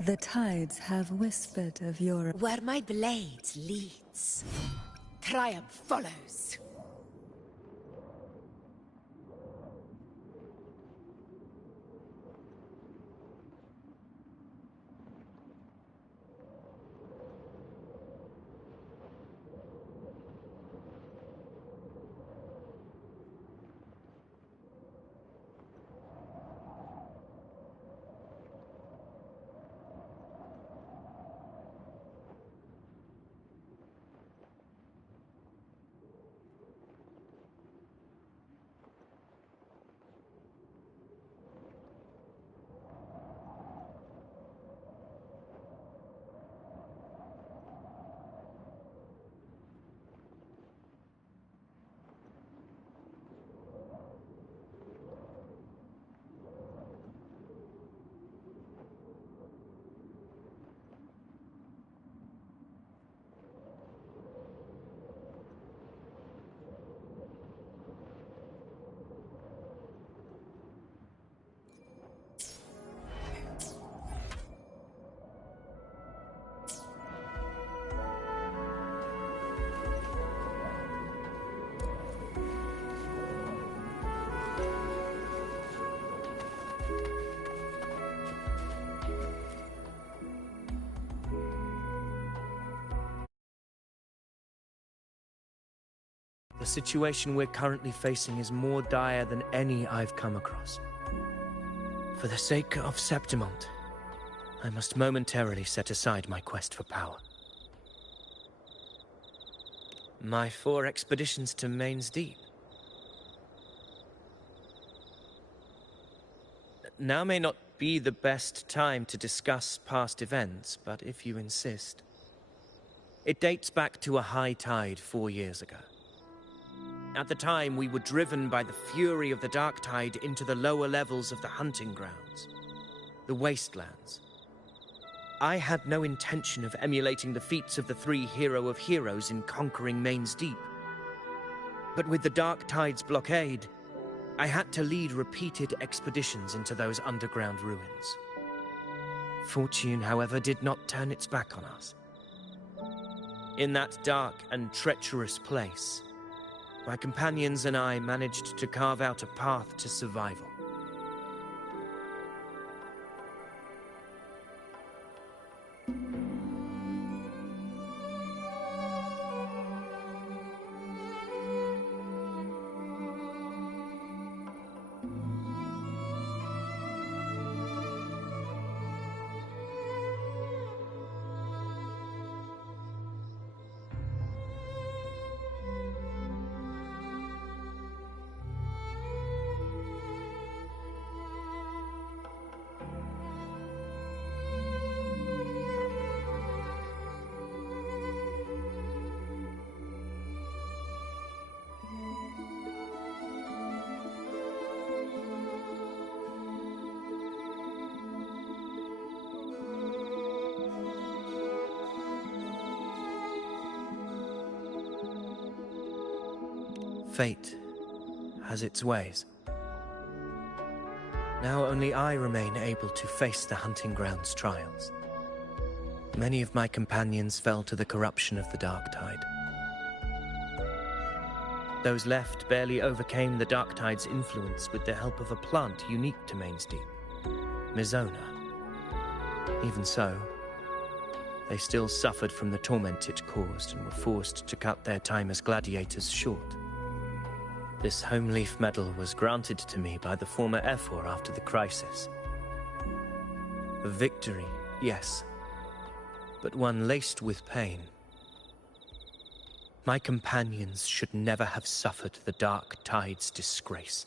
The tides have whispered of your... Where my blade leads, triumph follows. The situation we're currently facing is more dire than any I've come across. For the sake of Septimont, I must momentarily set aside my quest for power. My 4 expeditions to Main's Deep. Now may not be the best time to discuss past events, but if you insist. It dates back to a high tide 4 years ago. At the time, we were driven by the fury of the dark tide into the lower levels of the hunting grounds, the wastelands. I had no intention of emulating the feats of the 3 hero of heroes in conquering Main's Deep. But with the dark tide's blockade, I had to lead repeated expeditions into those underground ruins. Fortune, however, did not turn its back on us. In that dark and treacherous place, my companions and I managed to carve out a path to survival. Fate has its ways. Now only I remain able to face the hunting grounds trials. Many of my companions fell to the corruption of the dark tide. Those left barely overcame the dark tide's influence with the help of a plant unique to Main's Deep, Mizona. Even so, they still suffered from the torment it caused and were forced to cut their time as gladiators short. This home leaf medal was granted to me by the former Ephor after the crisis. A victory, yes, but one laced with pain. My companions should never have suffered the dark tide's disgrace.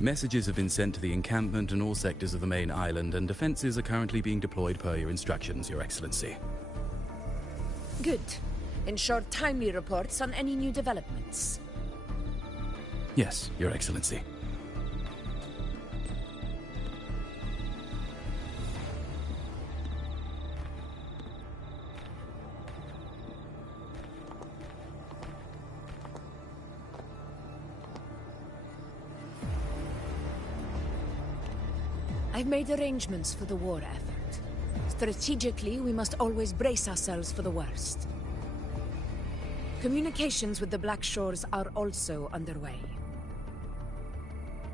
Messages have been sent to the encampment and all sectors of the main island, and defenses are currently being deployed per your instructions, Your Excellency. Good. Ensure timely reports on any new developments. Yes, Your Excellency. I've made arrangements for the war effort. Strategically, we must always brace ourselves for the worst. Communications with the Black Shores are also underway.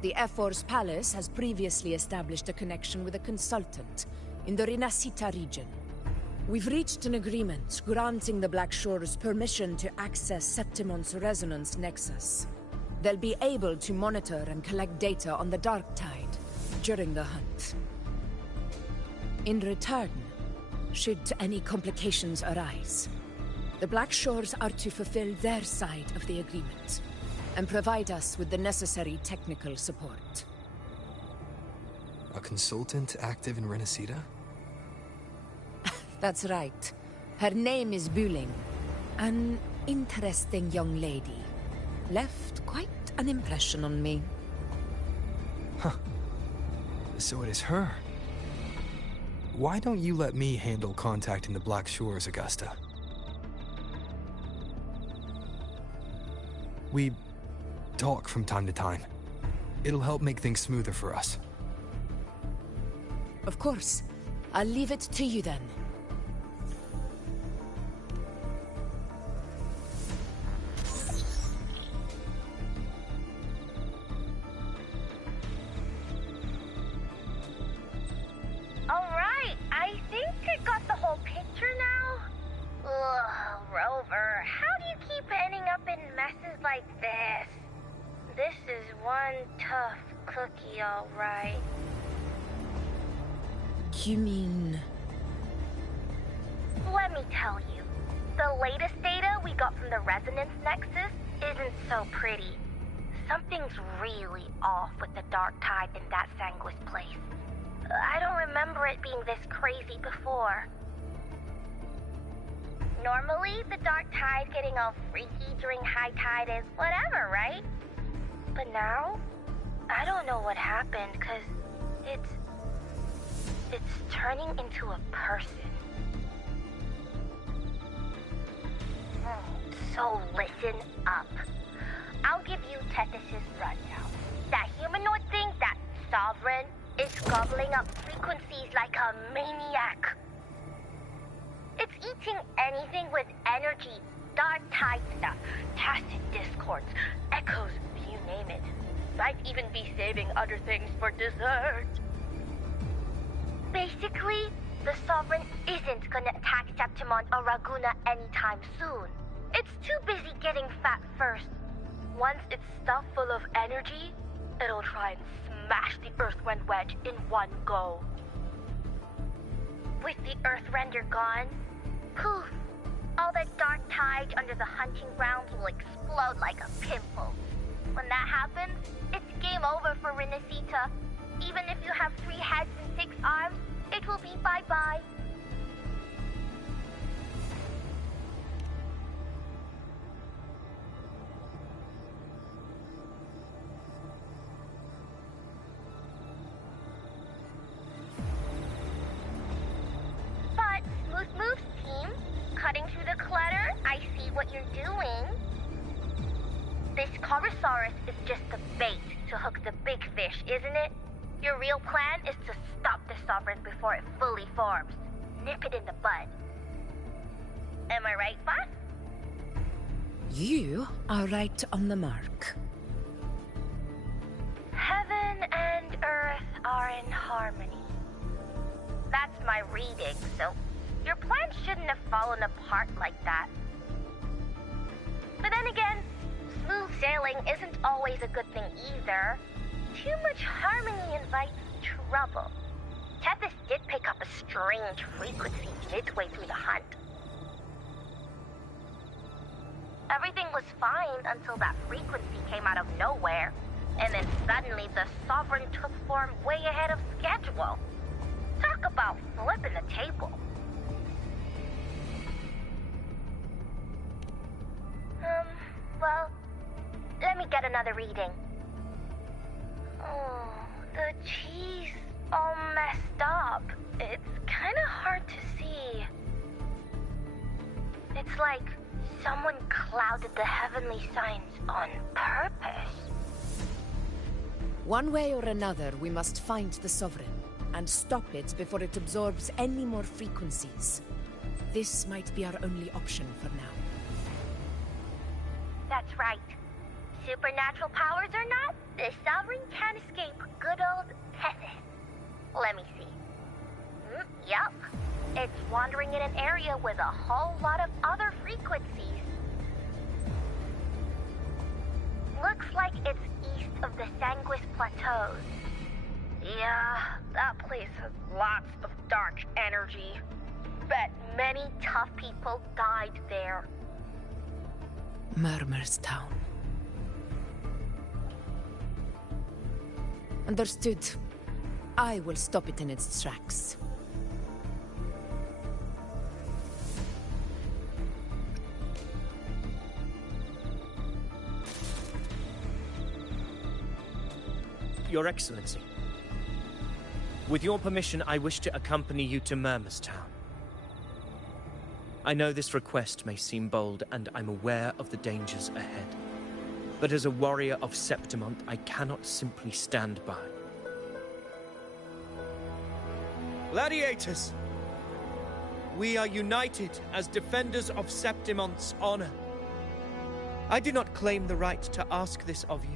The Ephor's palace has previously established a connection with a consultant in the Renacita region. We've reached an agreement granting the Black Shores permission to access Septimon's resonance nexus. They'll be able to monitor and collect data on the Dark Tide during the hunt. In return, should any complications arise, the Black Shores are to fulfill their side of the agreement and provide us with the necessary technical support. A consultant active in Renacita? That's right. Her name is Wuthering. An interesting young lady. Left quite an impression on me. Huh. So it is her. Why don't you let me handle contacting the Black Shores, Augusta? We talk from time to time. It'll help make things smoother for us. Of course. I'll leave it to you then. Alright, I think I got the whole picture now. Ugh, Rover, how do you keep ending up in messes like this? This is one tough cookie, alright. You mean... Let me tell you, the latest data we got from the Resonance Nexus isn't so pretty. Something's really off with the Dark Tide in that Sanguis place. I don't remember it being this crazy before. Normally, the Dark Tide getting all freaky during high tide is whatever, right? But now, I don't know what happened, 'cause it's turning into a person. So listen up. I'll give you Tethys' rundown. That humanoid thing, that Sovereign, is gobbling up frequencies like a maniac. It's eating anything with energy, dark tide stuff, tacit discords, echoes, you name it. Might even be saving other things for dessert. Basically, the Sovereign isn't gonna attack Septimon or Raguna anytime soon. It's too busy getting fat first. Once it's stuffed full of energy, it'll try and smash the Earthrend wedge in one go. With the Earthrender gone, poof, all that dark tide under the hunting grounds will explode like a pimple. When that happens, it's game over for Renacita. Even if you have 3 heads and 6 arms, it will be bye-bye. But Smooth Moves team, cutting through the clutter, I see what you're doing. This Corosaurus is just the bait to hook the big fish, isn't it? Your real plan is to stop the Sovereign before it fully forms. Nip it in the bud. Am I right, boss? You are right on the mark. Heaven and Earth are in harmony. That's my reading, so your plan shouldn't have fallen apart like that. But then again, smooth sailing isn't always a good thing either. Too much harmony invites trouble. Tethys did pick up a strange frequency midway through the hunt. Everything was fine until that frequency came out of nowhere. And then suddenly the Sovereign took form way ahead of schedule. Talk about flipping the table. Well, let me get another reading. Oh, the cheese all messed up. It's kind of hard to see. It's like someone clouded the heavenly signs on purpose. One way or another, we must find the Sovereign and stop it before it absorbs any more frequencies. This might be our only option for now. That's right. Supernatural powers or not, the Sovereign can't escape good old Tethys. Let me see. Yup. It's wandering in an area with a whole lot of other frequencies. Looks like it's east of the Sanguis Plateaus. Yeah, that place has lots of dark energy. Bet many tough people died there. Murmur's Town. Understood. I will stop it in its tracks. Your Excellency. With your permission, I wish to accompany you to Murmur's Town. I know this request may seem bold, and I'm aware of the dangers ahead. But as a warrior of Septimont, I cannot simply stand by. Gladiators! We are united as defenders of Septimont's honor. I do not claim the right to ask this of you.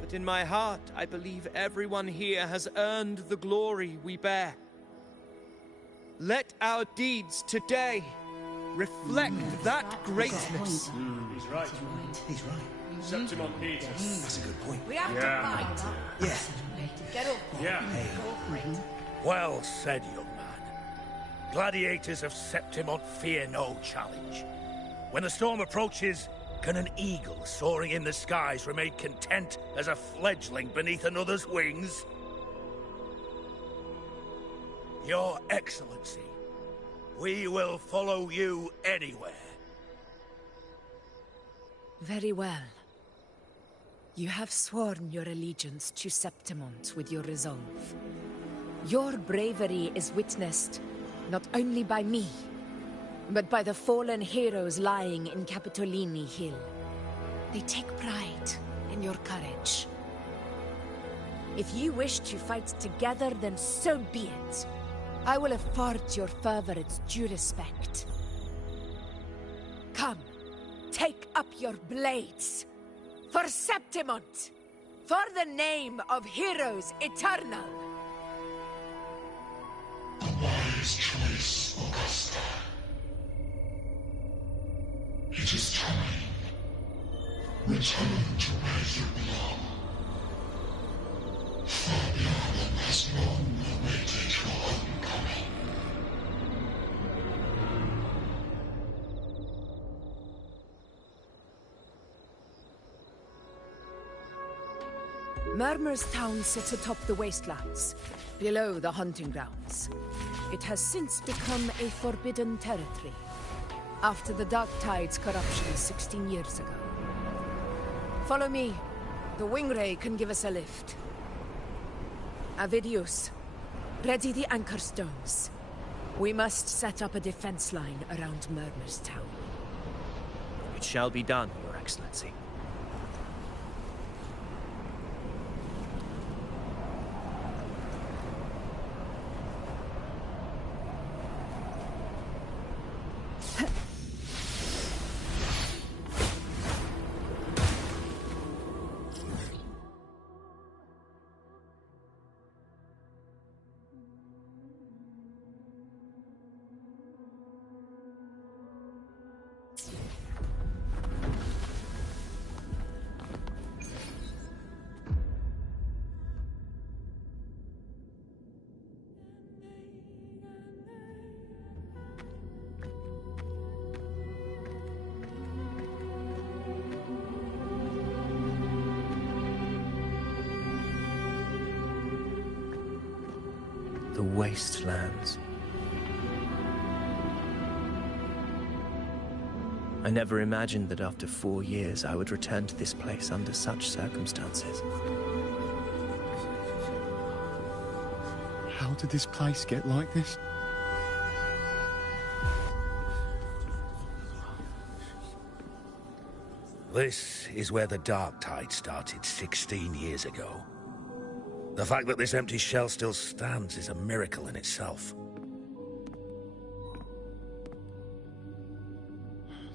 But in my heart, I believe everyone here has earned the glory we bear. Let our deeds today reflect that greatness. He's right. He's right. Septimont needs us. That's a good point. We have to fight. Yeah. Get up. Yeah. Well said, young man. Gladiators of Septimont fear no challenge. When the storm approaches, can an eagle soaring in the skies remain content as a fledgling beneath another's wings? Your Excellency, we will follow you anywhere. Very well. You have sworn your allegiance to Septimont with your resolve. Your bravery is witnessed not only by me, but by the fallen heroes lying in Capitolini Hill. They take pride in your courage. If you wish to fight together, then so be it. I will afford your fervor its due respect. Come, take up your blades. For Septimont! For the name of heroes eternal! A wise choice, Augusta. It is time. Return to where you belong. Fabiano has long awaited your homecoming. Murmur's Town sits atop the wastelands, below the hunting grounds. It has since become a forbidden territory, after the Dark Tide's corruption 16 years ago. Follow me. The Wingray can give us a lift. Avidius, ready the anchor stones. We must set up a defense line around Murmur's Town. It shall be done, Your Excellency. the wastelands. I never imagined that after 4 years I would return to this place under such circumstances. How did this place get like this? This is where the Dark Tide started 16 years ago. The fact that this empty shell still stands is a miracle in itself.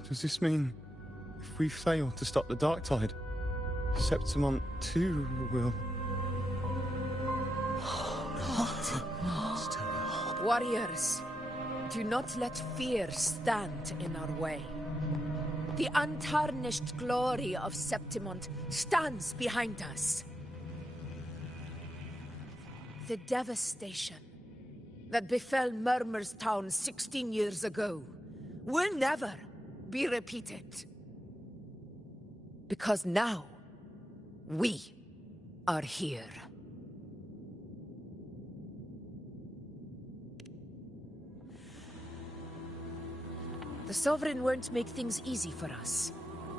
Does this mean if we fail to stop the Dark Tide, Septimont too will... Warriors, do not let fear stand in our way. The untarnished glory of Septimont stands behind us. The devastation that befell Murmur's town 16 years ago will never be repeated. Because now, we are here. The Sovereign won't make things easy for us.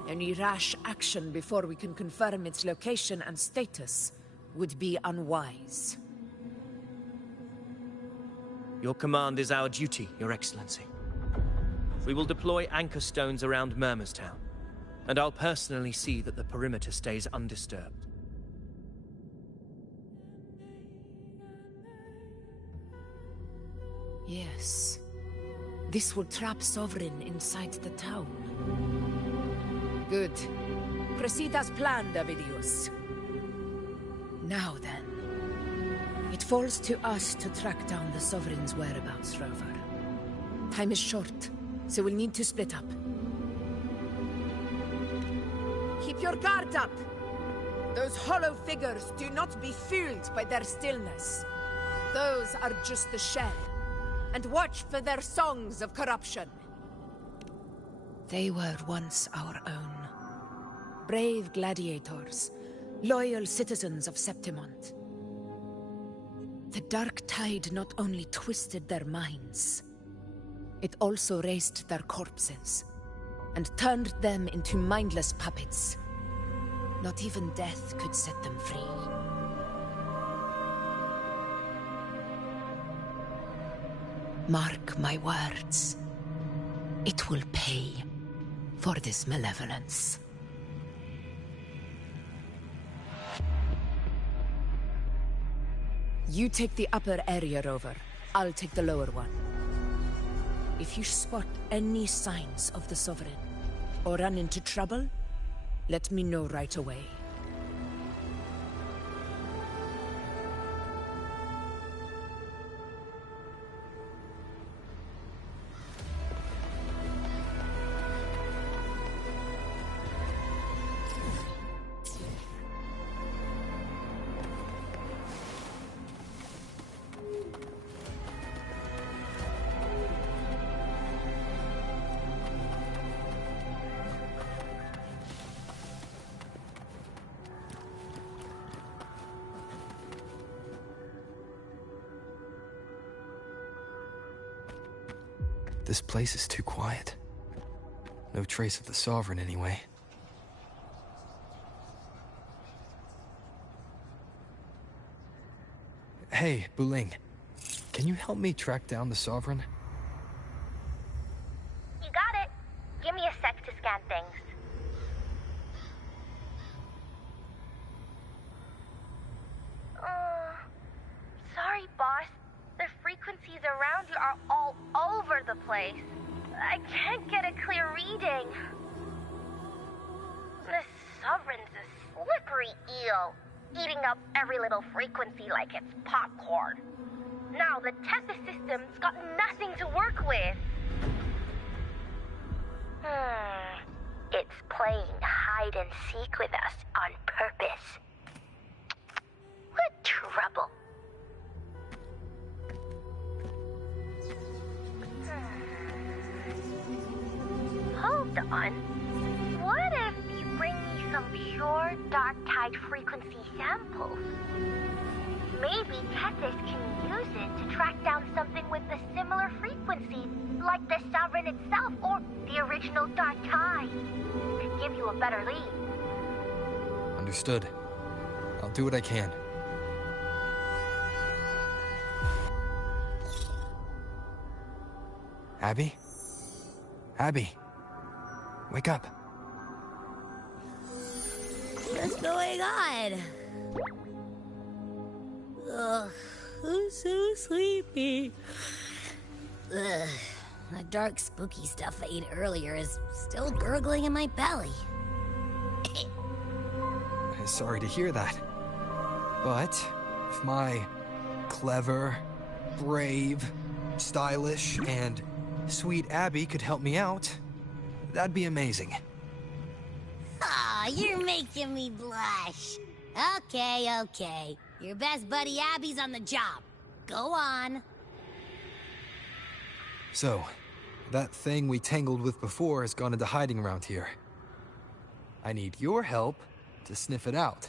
Any rash action before we can confirm its location and status would be unwise. Your command is our duty, Your Excellency. We will deploy anchor stones around Murmurstown, and I'll personally see that the perimeter stays undisturbed. Yes. This will trap Sovereign inside the town. Good. Proceed as planned, Avidius. Now then. It falls to us to track down the Sovereign's whereabouts, Rover. Time is short, so we'll need to split up. Keep your guard up! Those hollow figures do not be fooled by their stillness. Those are just the shell. And watch for their songs of corruption. They were once our own. Brave gladiators, loyal citizens of Septimont. The Dark Tide not only twisted their minds, it also raised their corpses, and turned them into mindless puppets. Not even death could set them free. Mark my words. It will pay for this malevolence. You take the upper area, Rover. I'll take the lower one. If you spot any signs of the Sovereign, or run into trouble, let me know right away. This place is too quiet. No trace of the Sovereign, anyway. Hey, Buling. Can you help me track down the Sovereign? You got it. Give me a sec to scan things. Sorry, boss. The frequencies around you are all over the place. I can't get a clear reading. The Sovereign's a slippery eel, eating up every little frequency like it's popcorn. Now the Tethys system's got nothing to work with. It's playing hide and seek with us on purpose. What trouble. Hold on. What if you bring me some pure Dark Tide frequency samples? Maybe Tethys can use it to track itself or the original Dark Tide. Could give you a better lead. Understood. I'll do what I can. Abby? Abby! Wake up! What's going on? Ugh, I'm so sleepy. Ugh, the dark, spooky stuff I ate earlier is still gurgling in my belly. Sorry to hear that. But if my clever, brave, stylish, and sweet Abby could help me out, that'd be amazing. Aw, you're making me blush. Okay. Your best buddy Abby's on the job. Go on. So, that thing we tangled with before has gone into hiding around here. I need your help to sniff it out.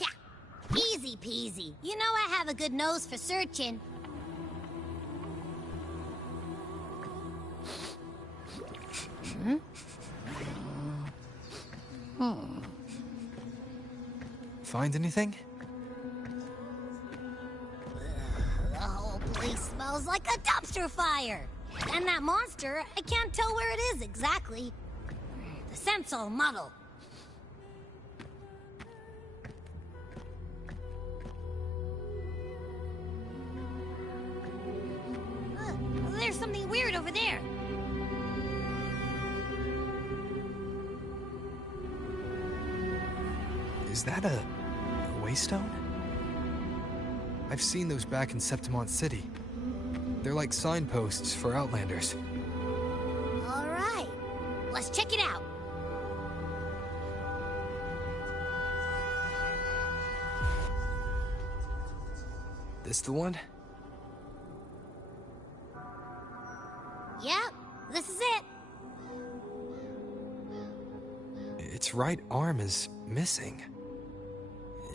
Yeah, easy peasy. You know I have a good nose for searching. Find anything? The whole place smells like a dumpster fire. And that monster, I can't tell where it is exactly. The scent's all muddled. There's something weird over there. Is that a waystone? I've seen those back in Septimont City. They're like signposts for Outlanders. All right, let's check it out. This the one? Yep, this is it. Its right arm is missing.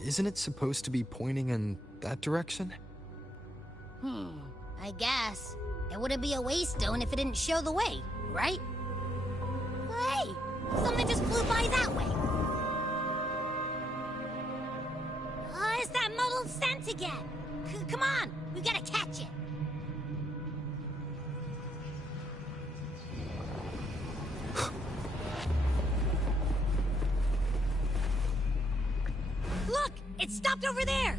Isn't it supposed to be pointing in that direction? I guess. It wouldn't be a waystone if it didn't show the way, right? Hey, something just flew by that way. It's that muddled scent again. Come on, we gotta catch it. Look, it stopped over there.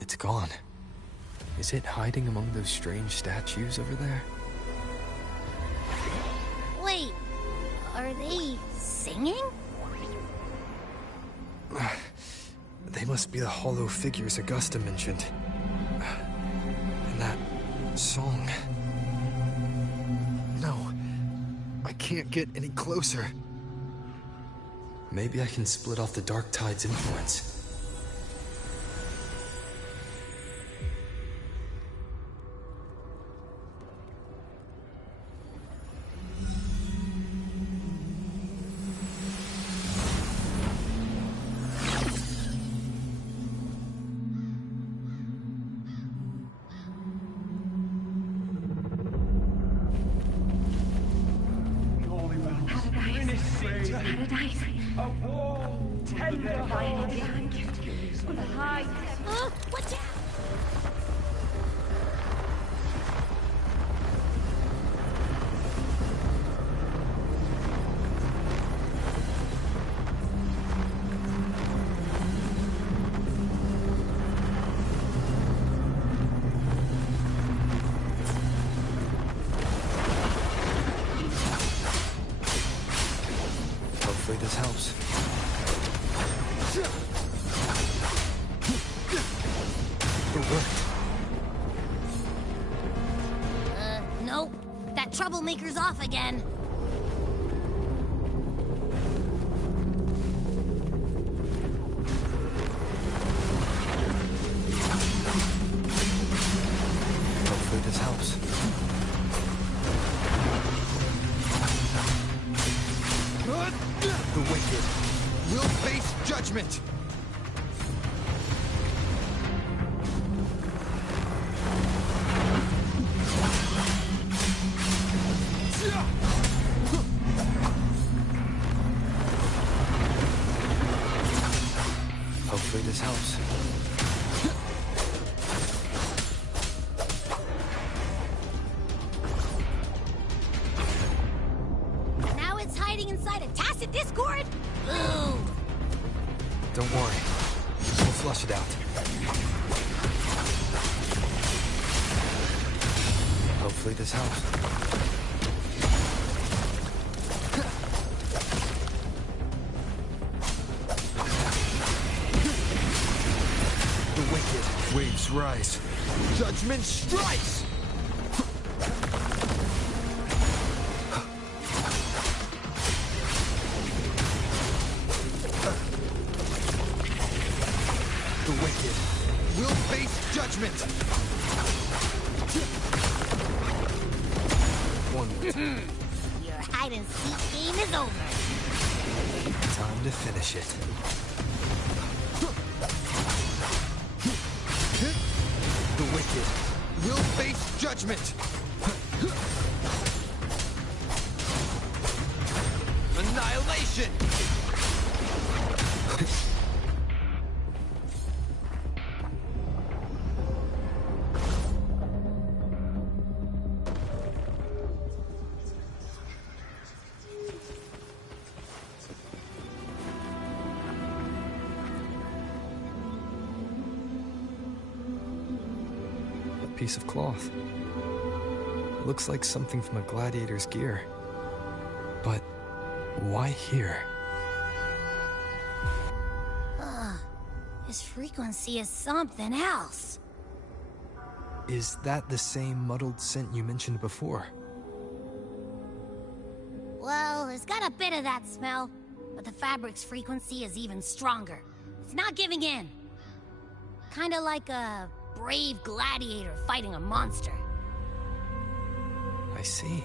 It's gone. Is it hiding among those strange statues over there? Wait, are they singing? They must be the hollow figures Augusta mentioned. And that song. No, I can't get any closer. Maybe I can split off the Dark Tide's influence. Watch out! Hopefully this helps. It worked. Nope. That troublemaker's off again. Hopefully this helps. judgment! Hopefully this helps. Now it's hiding inside a tacit discord? Ooh. Don't worry. We'll flush it out. Hopefully this helps. The wicked waves rise. Judgment strikes! The wicked will face judgment! Your hide-and-seek game is over. Time to finish it. The wicked will face judgment! Annihilation! Piece of cloth. Looks like something from a gladiator's gear. But why here? This frequency is something else. Is that the same muddled scent you mentioned before? Well, it's got a bit of that smell, but the fabric's frequency is even stronger. It's not giving in. Kinda like a brave gladiator fighting a monster. I see.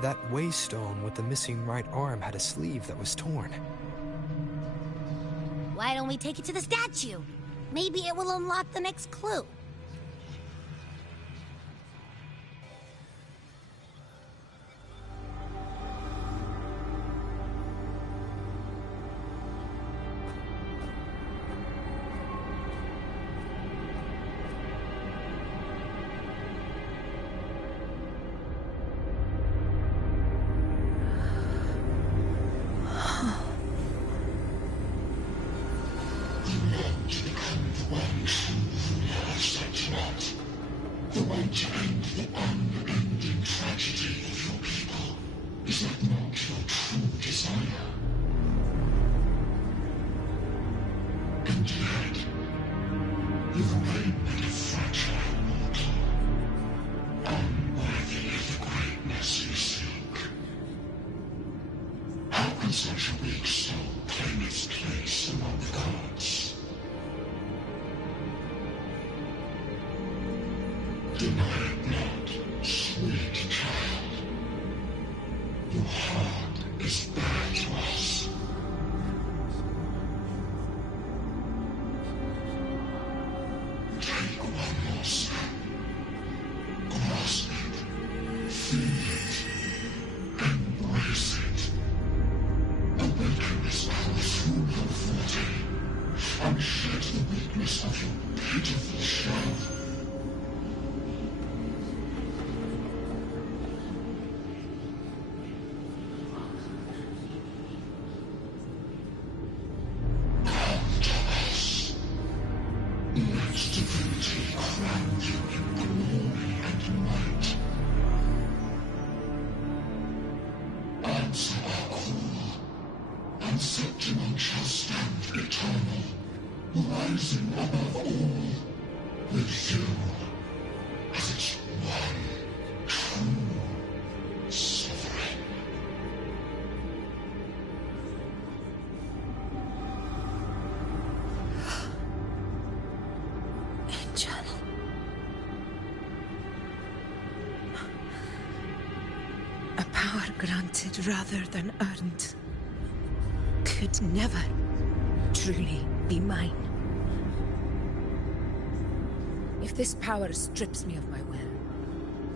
That waystone with the missing right arm had a sleeve that was torn. Why don't we take it to the statue? Maybe it will unlock the next clue. Power granted rather than earned could never truly be mine. If this power strips me of my will,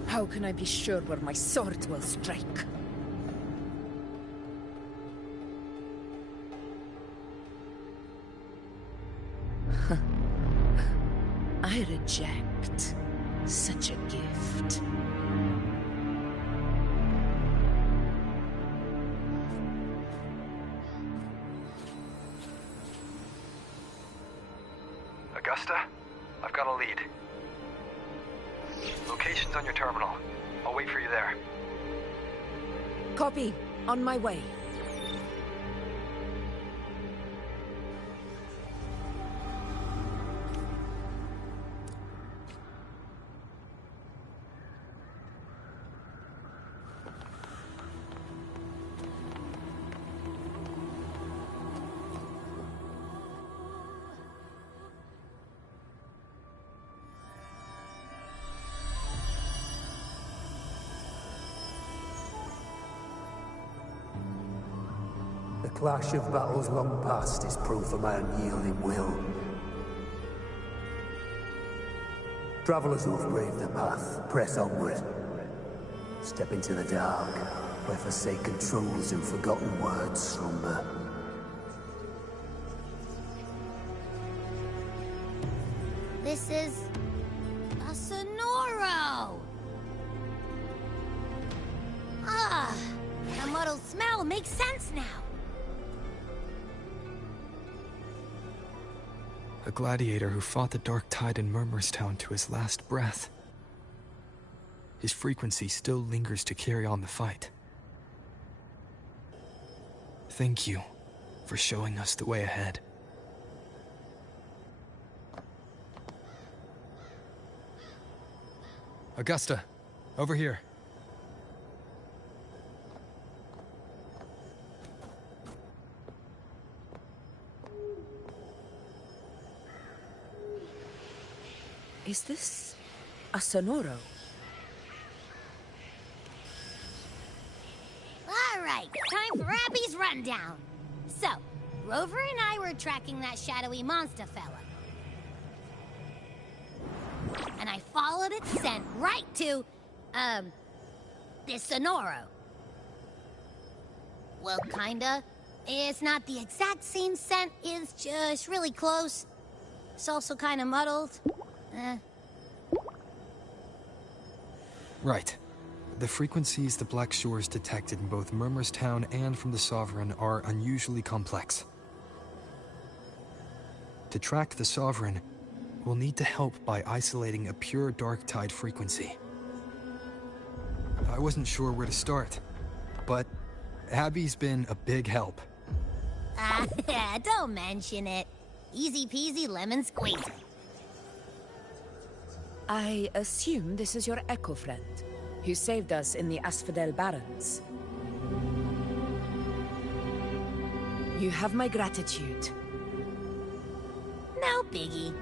how can I be sure where my sword will strike? I reject such a gift. Augusta, I've got a lead. Location's on your terminal. I'll wait for you there. Copy. On my way. The clash of battles long past is proof of my unyielding will. Travelers who have braved the path, press onward. Step into the dark, where forsaken truths and forgotten words slumber. This is... a Sonoro! Ah, the muddled smell makes sense now. A gladiator who fought the Dark Tide in Murmurstown to his last breath. His frequency still lingers to carry on the fight. Thank you for showing us the way ahead. Augusta, over here. Is this a Sonoro? All right, time for Abby's rundown. So, Rover and I were tracking that shadowy monster fella. And I followed its scent right to, this Sonoro. Well, kinda. It's not the exact same scent, it's just really close. It's also kinda muddled. Right. The frequencies the Black Shores detected in both Murmurstown and from the Sovereign are unusually complex. To track the Sovereign, we'll need to help by isolating a pure Dark Tide frequency. I wasn't sure where to start, but Abby's been a big help. Don't mention it. Easy peasy lemon squeezy. I assume this is your Echo friend, who saved us in the Asphodel Barrens. You have my gratitude. No biggie.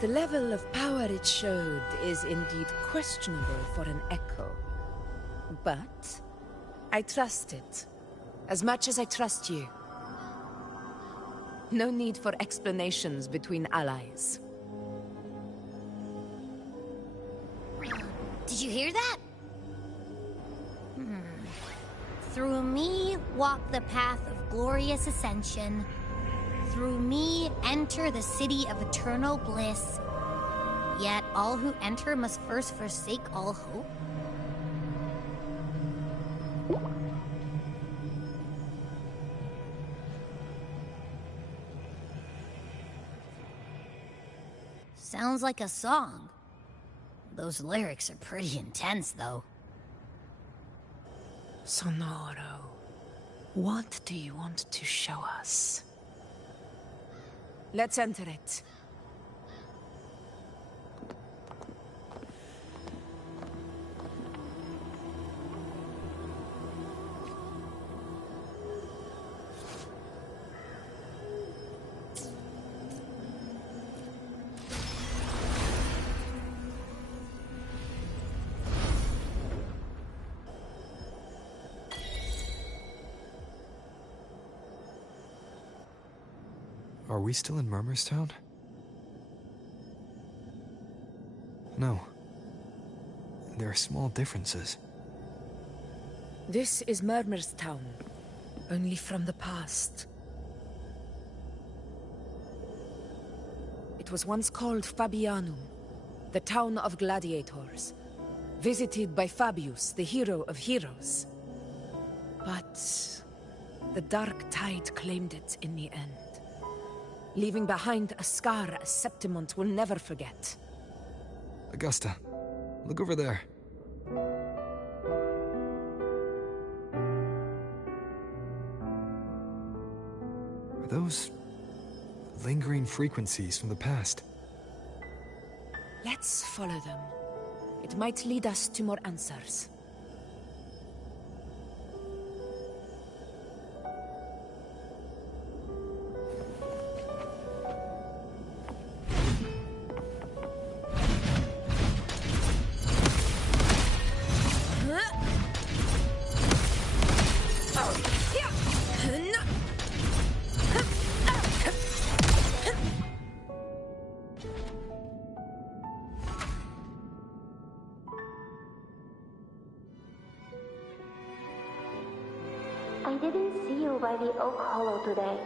The level of power it showed is indeed questionable for an echo. But I trust it, as much as I trust you. No need for explanations between allies. Did you hear that? Through me walk the path of glorious ascension. Through me enter the city of eternal bliss. Yet all who enter must first forsake all hope. Sounds like a song. Those lyrics are pretty intense, though. Sonoro, what do you want to show us? Let's enter it. Are we still in Murmurstown? No. There are small differences. This is Murmurstown, only from the past. It was once called Fabianum, the town of gladiators, visited by Fabius, the hero of heroes. But the dark tide claimed it in the end, leaving behind a scar Septimont will never forget. Augusta, look over there. Are those lingering frequencies from the past? Let's follow them. It might lead us to more answers. I didn't see you by the Oak Hollow today.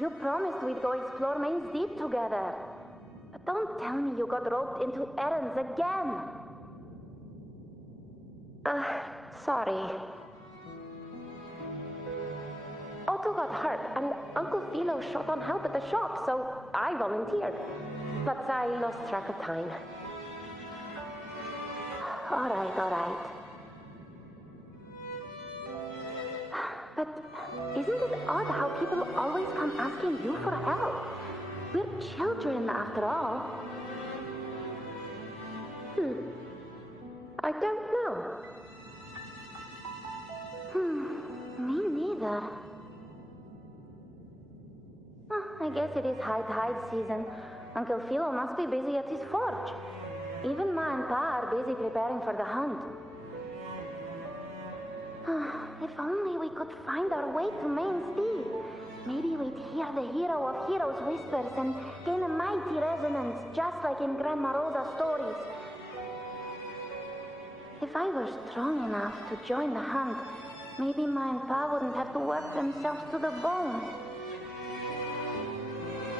You promised we'd go explore Main's Deep together. But don't tell me you got roped into errands again. Sorry. Otto got hurt, and Uncle Philo shot on help at the shop, so I volunteered. But I lost track of time. All right. But isn't it odd how people always come asking you for help? We're children, after all. I don't know. Me neither. I guess it is high tide season. Uncle Philo must be busy at his forge. Even Ma and Pa are busy preparing for the hunt. If only we could find our way to Main's Deep. Maybe we'd hear the hero of heroes whispers and gain a mighty resonance, just like in Grandma Rosa's stories. If I were strong enough to join the hunt, maybe Ma and Pa wouldn't have to work themselves to the bone.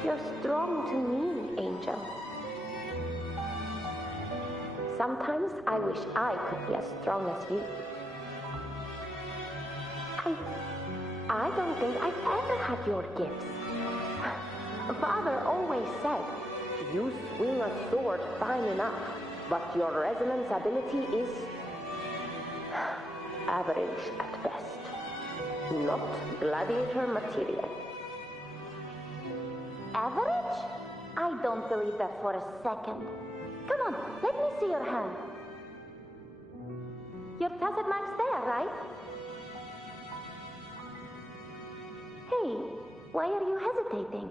You're strong to me, Angel. Sometimes I wish I could be as strong as you. I don't think I've ever had your gifts. Father always said, you swing a sword fine enough, but your resonance ability is average at best. Not gladiator material. Average? I don't believe that for a second. Come on, let me see your hand. Your tacet mark's there, right? Hey, why are you hesitating?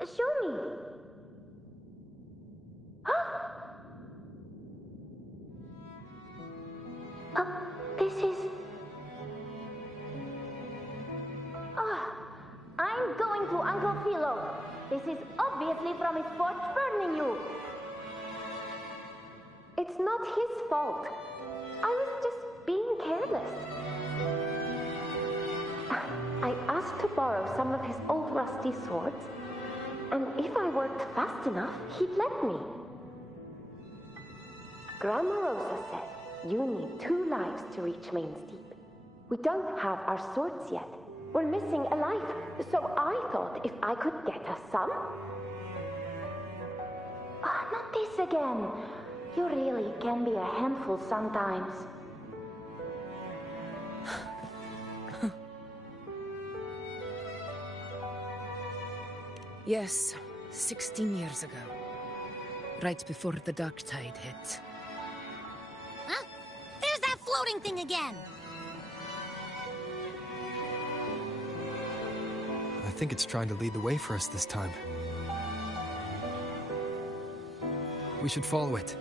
Show me. This is... I'm going to Uncle Philo. This is obviously from his forge burning you. It's not his fault. I was just being careless. I asked to borrow some of his old rusty swords, and if I worked fast enough, he'd let me. Grandma Rosa says you need 2 lives to reach Main's Deep. We don't have our swords yet. We're missing a life, so I thought if I could get us some... not this again. You really can be a handful sometimes. Yes, 16 years ago. Right before the dark tide hit. Huh? There's that floating thing again! I think it's trying to lead the way for us this time. We should follow it.